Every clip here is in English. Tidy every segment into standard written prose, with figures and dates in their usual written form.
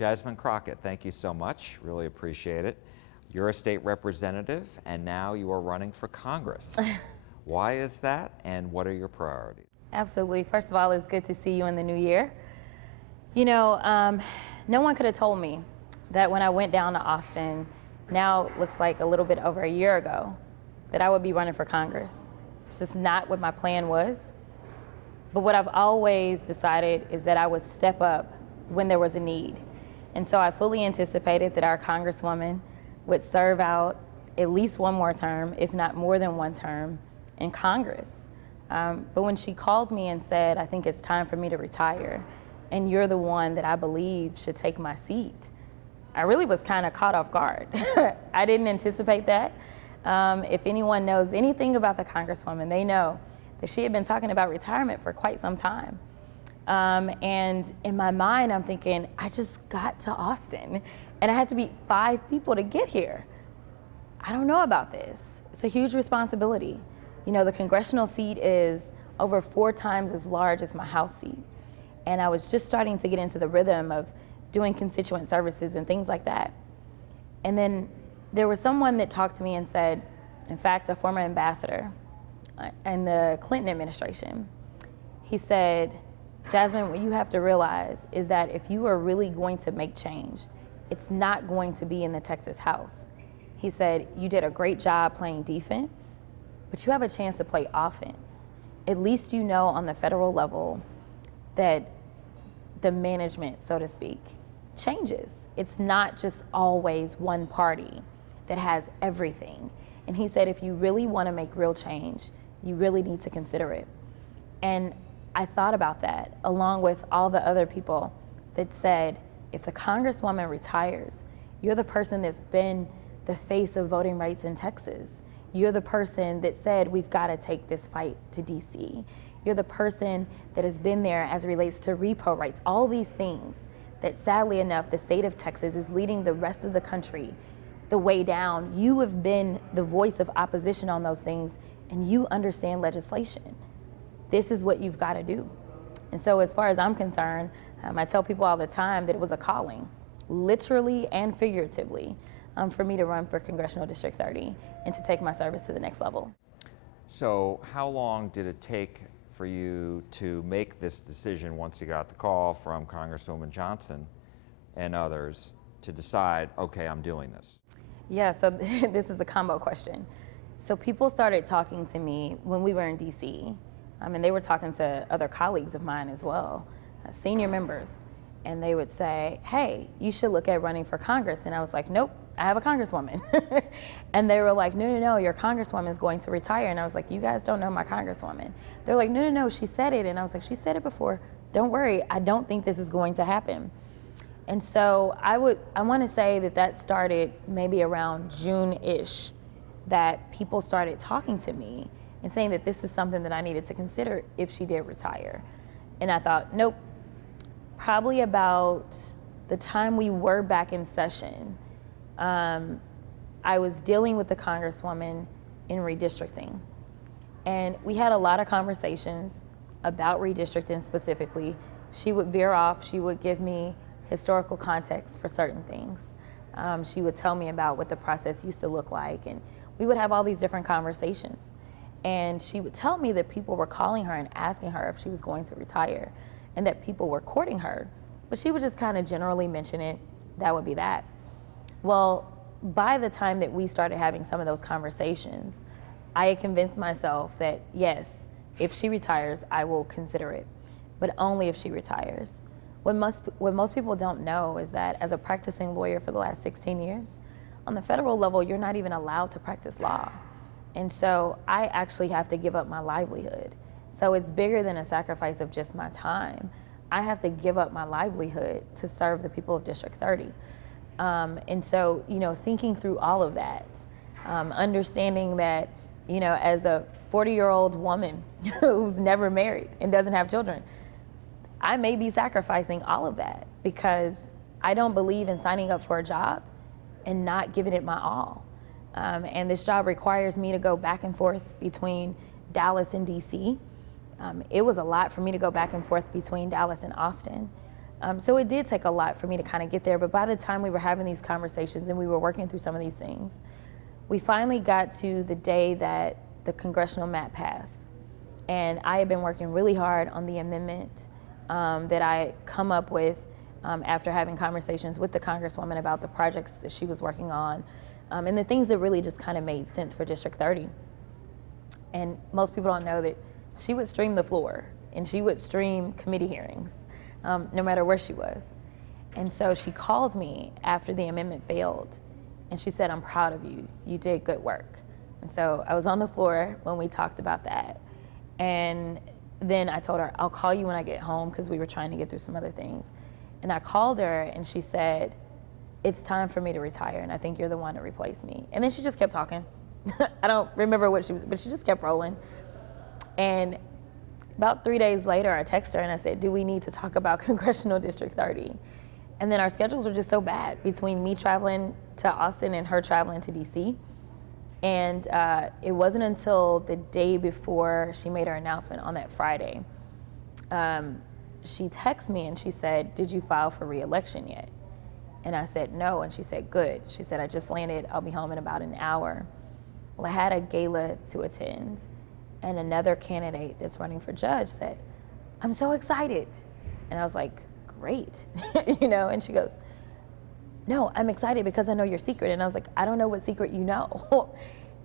Jasmine Crockett, thank you so much. Really appreciate it. You're a state representative, and now you are running for Congress. Why is that, and what are your priorities? Absolutely. First of all, it's good to see you in the new year. You know, no one could have told me that when I went down to Austin, now it looks like a little bit over a year ago, that I would be running for Congress. It's just not what my plan was. But what I've always decided is that I would step up when there was a need. And so I fully anticipated that our Congresswoman would serve out at least one more term, if not more than one term, in Congress. But when she called me and said, I think it's time for me to retire, and you're the one that I believe should take my seat, I really was kind of caught off guard. I didn't anticipate that. If anyone knows anything about the Congresswoman, they know that she had been talking about retirement for quite some time. And in my mind, I'm thinking, I just got to Austin and I had to beat 5 people to get here. I don't know about this. It's a huge responsibility. You know, the congressional seat is over 4 times as large as my House seat. And I was just starting to get into the rhythm of doing constituent services and things like that. And then there was someone that talked to me and said, in fact, a former ambassador in the Clinton administration, he said, Jasmine, what you have to realize is that if you are really going to make change, it's not going to be in the Texas House. He said, you did a great job playing defense, but you have a chance to play offense. At least you know on the federal level that the management, so to speak, changes. It's not just always one party that has everything. And he said, if you really want to make real change, you really need to consider it. And I thought about that along with all the other people that said, if the Congresswoman retires, you're the person that's been the face of voting rights in Texas. You're the person that said, we've got to take this fight to DC. You're the person that has been there as it relates to repo rights, all these things that sadly enough, the state of Texas is leading the rest of the country the way down. You have been the voice of opposition on those things, and you understand legislation. This is what you've got to do. And so as far as I'm concerned, I tell people all the time that it was a calling, literally and figuratively, for me to run for Congressional District 30 and to take my service to the next level. So how long did it take for you to make this decision once you got the call from Congresswoman Johnson and others to decide, okay, I'm doing this? Yeah, so this is a combo question. So people started talking to me when we were in DC. And they were talking to other colleagues of mine as well, senior members, and they would say, hey, you should look at running for Congress. And I was like, nope, I have a Congresswoman. And they were like, no, your Congresswoman is going to retire. And I was like, you guys don't know my Congresswoman. They're like, no, she said it. And I was like, she said it before. Don't worry, I don't think this is going to happen. And so I want to say that started maybe around June-ish, that people started talking to me and saying that this is something that I needed to consider if she did retire. And I thought, nope, probably about the time we were back in session, I was dealing with the Congresswoman in redistricting. And we had a lot of conversations about redistricting specifically. She would veer off, she would give me historical context for certain things. She would tell me about what the process used to look like, and we would have all these different conversations. And she would tell me that people were calling her and asking her if she was going to retire and that people were courting her. But she would just kind of generally mention it. That would be that. Well, by the time that we started having some of those conversations, I had convinced myself that, yes, if she retires, I will consider it, but only if she retires. What most people don't know is that as a practicing lawyer for the last 16 years, on the federal level, you're not even allowed to practice law. And so I actually have to give up my livelihood. So it's bigger than a sacrifice of just my time. I have to give up my livelihood to serve the people of District 30. And so, thinking through all of that, understanding that, as a 40-year-old woman who's never married and doesn't have children, I may be sacrificing all of that because I don't believe in signing up for a job and not giving it my all. And this job requires me to go back and forth between Dallas and DC. It was a lot for me to go back and forth between Dallas and Austin. So it did take a lot for me to kind of get there, but by the time we were having these conversations and we were working through some of these things, we finally got to the day that the congressional map passed. And I had been working really hard on the amendment that I come up with after having conversations with the Congresswoman about the projects that she was working on and the things that really just kind of made sense for District 30. And most people don't know that she would stream the floor and she would stream committee hearings no matter where she was. And so she called me after the amendment failed and she said, "I'm proud of you. You did good work." And so I was on the floor when we talked about that. And then I told her, "I'll call you when I get home," because we were trying to get through some other things. And I called her and she said, "It's time for me to retire and I think you're the one to replace me." And then she just kept talking. I don't remember what she was, but she just kept rolling. And about 3 days later, I texted her and I said, "Do we need to talk about Congressional District 30? And then our schedules were just so bad between me traveling to Austin and her traveling to DC. And it wasn't until the day before she made her announcement on that Friday, she texted me and she said, "Did you file for re-election yet?" And I said, "No." And she said, "Good." She said, "I just landed. I'll be home in about an hour." Well, I had a gala to attend, and another candidate that's running for judge said, "I'm so excited." And I was like, "Great." And she goes, "No, I'm excited because I know your secret." And I was like, "I don't know what secret you know."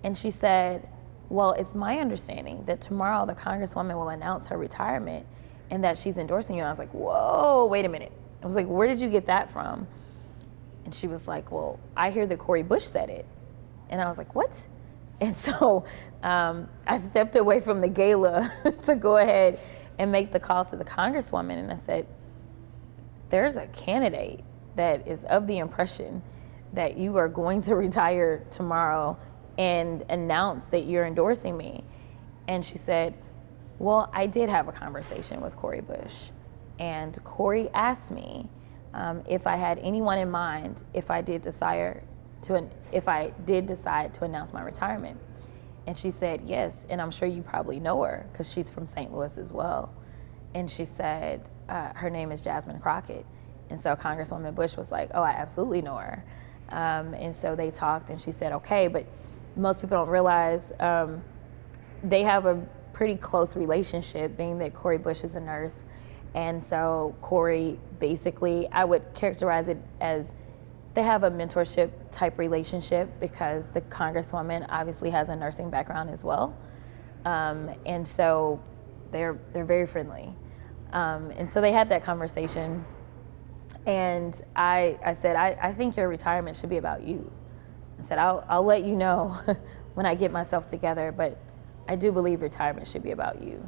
And she said, "Well, it's my understanding that tomorrow the Congresswoman will announce her retirement and that she's endorsing you." And I was like, "Whoa, wait a minute." I was like, "Where did you get that from?" And she was like, "Well, I hear that Cori Bush said it." And I was like, "What?" And so I stepped away from the gala to go ahead and make the call to the Congresswoman. And I said, "There's a candidate that is of the impression that you are going to retire tomorrow and announce that you're endorsing me." And she said, "Well, I did have a conversation with Cori Bush, and Cori asked me if I had anyone in mind if I did decide to announce my retirement." And she said, "Yes, and I'm sure you probably know her because she's from St. Louis as well." And she said, her name is Jasmine Crockett. And so Congresswoman Bush was like, "Oh, I absolutely know her." And so they talked and she said, "Okay," but most people don't realize they have a pretty close relationship, being that Cori Bush is a nurse. And so Cori, basically, I would characterize it as they have a mentorship type relationship because the Congresswoman obviously has a nursing background as well. And so they're very friendly. And so they had that conversation. And I said, I think your retirement should be about you. I said, I'll let you know when I get myself together, but I do believe retirement should be about you.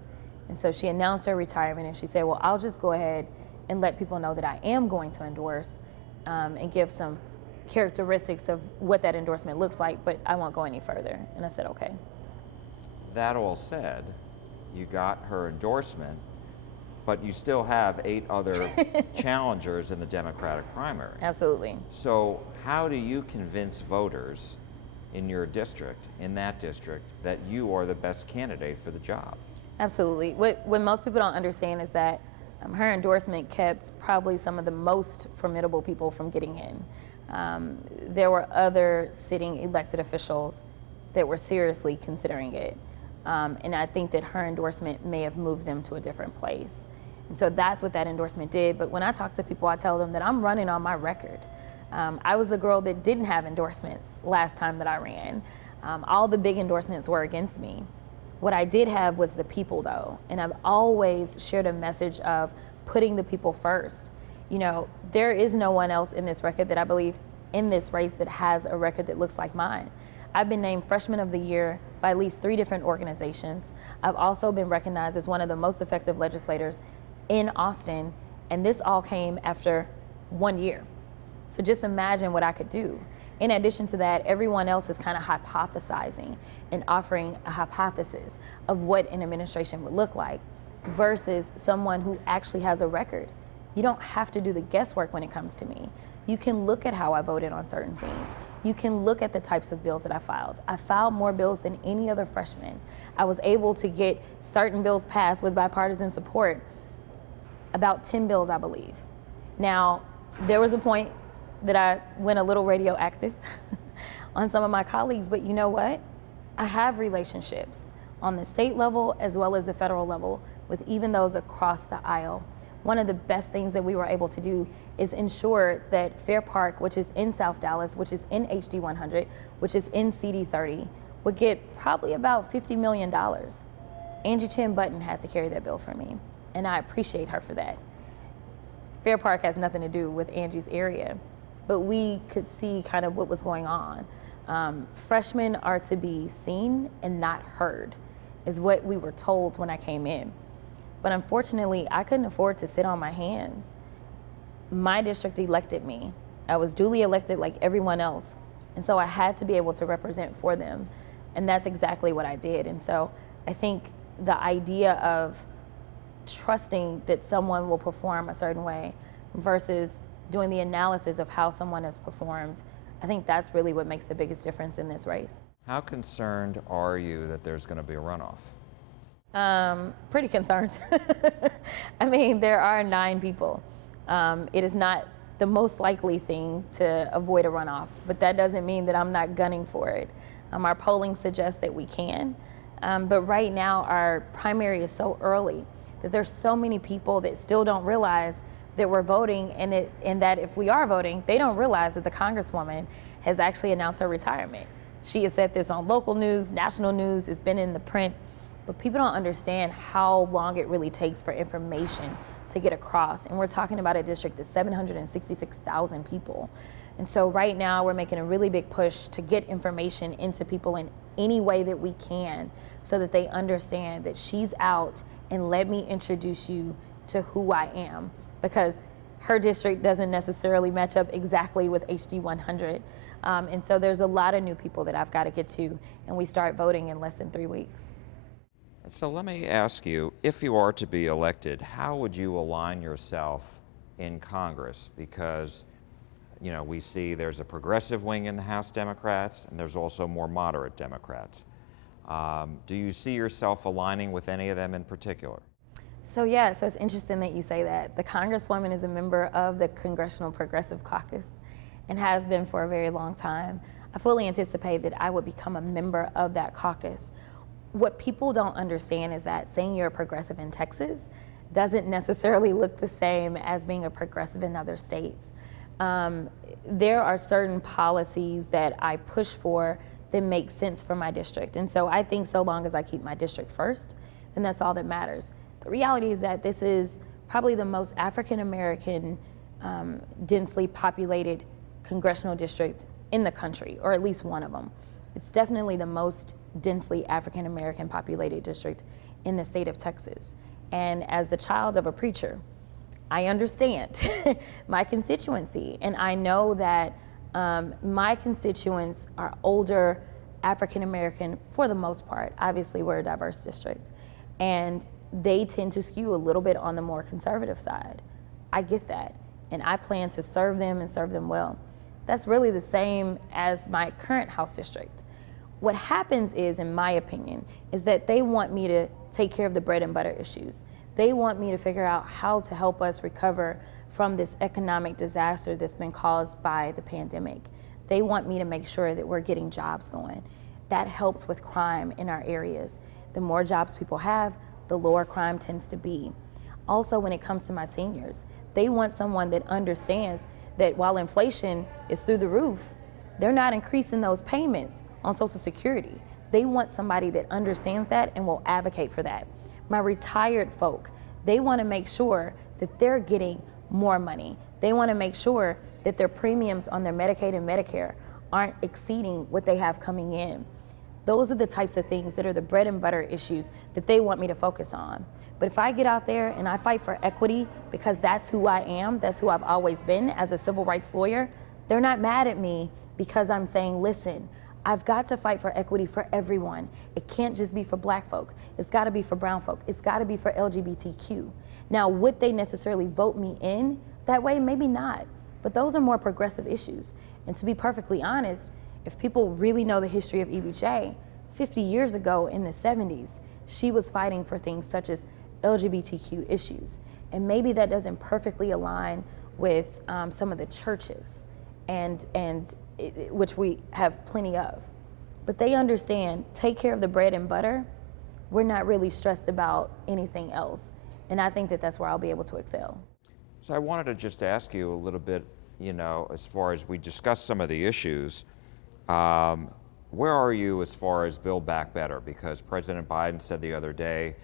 And so she announced her retirement and she said, "Well, I'll just go ahead and let people know that I am going to endorse and give some characteristics of what that endorsement looks like, but I won't go any further." And I said, "Okay." That all said, you got her endorsement, but you still have 8 other challengers in the Democratic primary. Absolutely. So how do you convince voters in your district, in that district, that you are the best candidate for the job? Absolutely. What most people don't understand is that her endorsement kept probably some of the most formidable people from getting in. There were other sitting elected officials that were seriously considering it. And I think that her endorsement may have moved them to a different place. And so that's what that endorsement did. But when I talk to people, I tell them that I'm running on my record. I was the girl that didn't have endorsements last time that I ran. All the big endorsements were against me. What I did have was the people, though. And I've always shared a message of putting the people first. There is no one else in this record that I believe in this race that has a record that looks like mine. I've been named Freshman of the Year by at least 3 different organizations. I've also been recognized as one of the most effective legislators in Austin, and this all came after 1 year. So just imagine what I could do. In addition to that, everyone else is kind of hypothesizing and offering a hypothesis of what an administration would look like versus someone who actually has a record. You don't have to do the guesswork when it comes to me. You can look at how I voted on certain things. You can look at the types of bills that I filed. I filed more bills than any other freshman. I was able to get certain bills passed with bipartisan support, about 10 bills, I believe. Now, there was a point that I went a little radioactive on some of my colleagues, but you know what? I have relationships on the state level as well as the federal level with even those across the aisle. One of the best things that we were able to do is ensure that Fair Park, which is in South Dallas, which is in HD 100, which is in CD 30, would get probably about $50 million. Angie Chin Button had to carry that bill for me, and I appreciate her for that. Fair Park has nothing to do with Angie's area, but we could see kind of what was going on. Freshmen are to be seen and not heard, is what we were told when I came in. But unfortunately, I couldn't afford to sit on my hands. My district elected me. I was duly elected like everyone else. And so I had to be able to represent for them. And that's exactly what I did. And so I think the idea of trusting that someone will perform a certain way versus doing the analysis of how someone has performed, I think that's really what makes the biggest difference in this race. How concerned are you that there's going to be a runoff? Pretty concerned. I mean, there are 9 people. It is not the most likely thing to avoid a runoff, but that doesn't mean that I'm not gunning for it. Our polling suggests that we can, but right now our primary is so early that there's so many people that still don't realize that we're voting, and that if we are voting, they don't realize that the Congresswoman has actually announced her retirement. She has said this on local news, national news, it's been in the print, but people don't understand how long it really takes for information to get across. And we're talking about a district that's 766,000 people. And so right now we're making a really big push to get information into people in any way that we can so that they understand that she's out and let me introduce you to who I am. Because her district doesn't necessarily match up exactly with HD 100. And so there's a lot of new people that I've got to get to, and we start voting in less than 3 weeks. So let me ask you, if you are to be elected, how would you align yourself in Congress? Because, you know, we see there's a progressive wing in the House Democrats, and there's also more moderate Democrats. Do you see yourself aligning with any of them in particular? So yeah, so it's interesting that you say that. The Congresswoman is a member of the Congressional Progressive Caucus and has been for a very long time. I fully anticipate that I would become a member of that caucus. What people don't understand is that saying you're a progressive in Texas doesn't necessarily look the same as being a progressive in other states. There are certain policies that I push for that make sense for my district. And so I think so long as I keep my district first, then that's all that matters. The reality is that this is probably the most African American densely populated congressional district in the country, or at least one of them. It's definitely the most densely African American populated district in the state of Texas. And as the child of a preacher, I understand my constituency, and I know that my constituents are older African American for the most part. Obviously, we're a diverse district, and they tend to skew a little bit on the more conservative side. I get that, and I plan to serve them and serve them well. That's really the same as my current House district. What happens is, in my opinion, is that they want me to take care of the bread and butter issues. They want me to figure out how to help us recover from this economic disaster that's been caused by the pandemic. They want me to make sure that we're getting jobs going. That helps with crime in our areas. The more jobs people have, the lower crime tends to be. Also, when it comes to my seniors, they want someone that understands that while inflation is through the roof, they're not increasing those payments on Social Security. They want somebody that understands that and will advocate for that. My retired folk, they want to make sure that they're getting more money. They want to make sure that their premiums on their Medicaid and Medicare aren't exceeding what they have coming in. Those are the types of things that are the bread and butter issues that they want me to focus on. But if I get out there and I fight for equity because that's who I am, that's who I've always been as a civil rights lawyer, they're not mad at me because I'm saying, listen, I've got to fight for equity for everyone. It can't just be for black folk. It's got to be for brown folk. It's got to be for LGBTQ. Now, would they necessarily vote me in that way? Maybe not. But those are more progressive issues. And to be perfectly honest, if people really know the history of EBJ, 50 years ago in the 70s, she was fighting for things such as LGBTQ issues. And maybe that doesn't perfectly align with some of the churches, which we have plenty of. But they understand, take care of the bread and butter. We're not really stressed about anything else. And I think that that's where I'll be able to excel. So I wanted to just ask you a little bit, as far as we discussed some of the issues, where are you as far as Build Back Better? Because President Biden said the other day,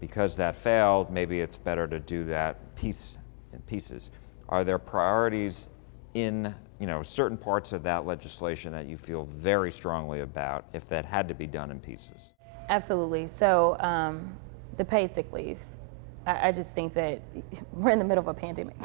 because that failed, maybe it's better to do that in pieces. Are there priorities in certain parts of that legislation that you feel very strongly about if that had to be done in pieces? Absolutely. So the paid sick leave. I just think that we're in the middle of a pandemic.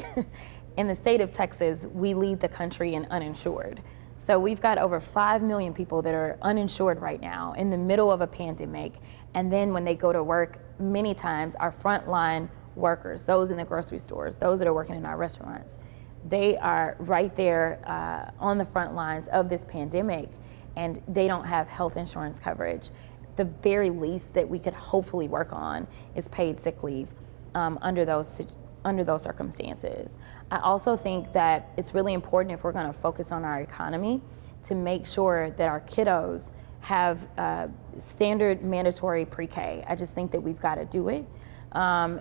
In the state of Texas, we lead the country in uninsured. So we've got over 5 million people that are uninsured right now in the middle of a pandemic. And then when they go to work, many times our frontline workers, those in the grocery stores, those that are working in our restaurants, they are right there on the front lines of this pandemic, and they don't have health insurance coverage. The very least that we could hopefully work on is paid sick leave under those circumstances. I also think that it's really important, if we're going to focus on our economy, to make sure that our kiddos have standard mandatory pre-K. I just think that we've got to do it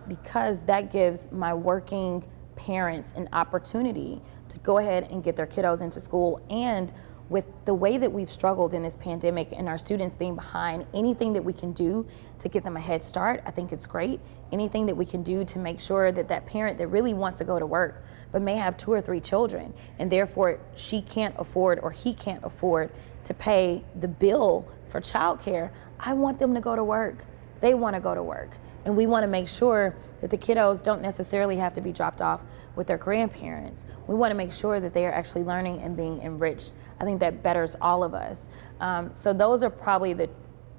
because that gives my working parents an opportunity to go ahead and get their kiddos into school. And with the way that we've struggled in this pandemic and our students being behind, anything that we can do to get them a head start, I think it's great. Anything that we can do to make sure that that parent that really wants to go to work but may have 2 or 3 children, and therefore she can't afford or he can't afford to pay the bill for childcare, I want them to go to work. They want to go to work. And we want to make sure that the kiddos don't necessarily have to be dropped off with their grandparents. We want to make sure that they are actually learning and being enriched. I think that betters all of us. So those are probably the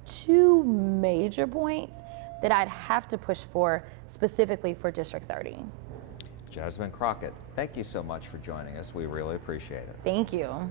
2 major points that I'd have to push for specifically for District 30. Jasmine Crockett, thank you so much for joining us. We really appreciate it. Thank you.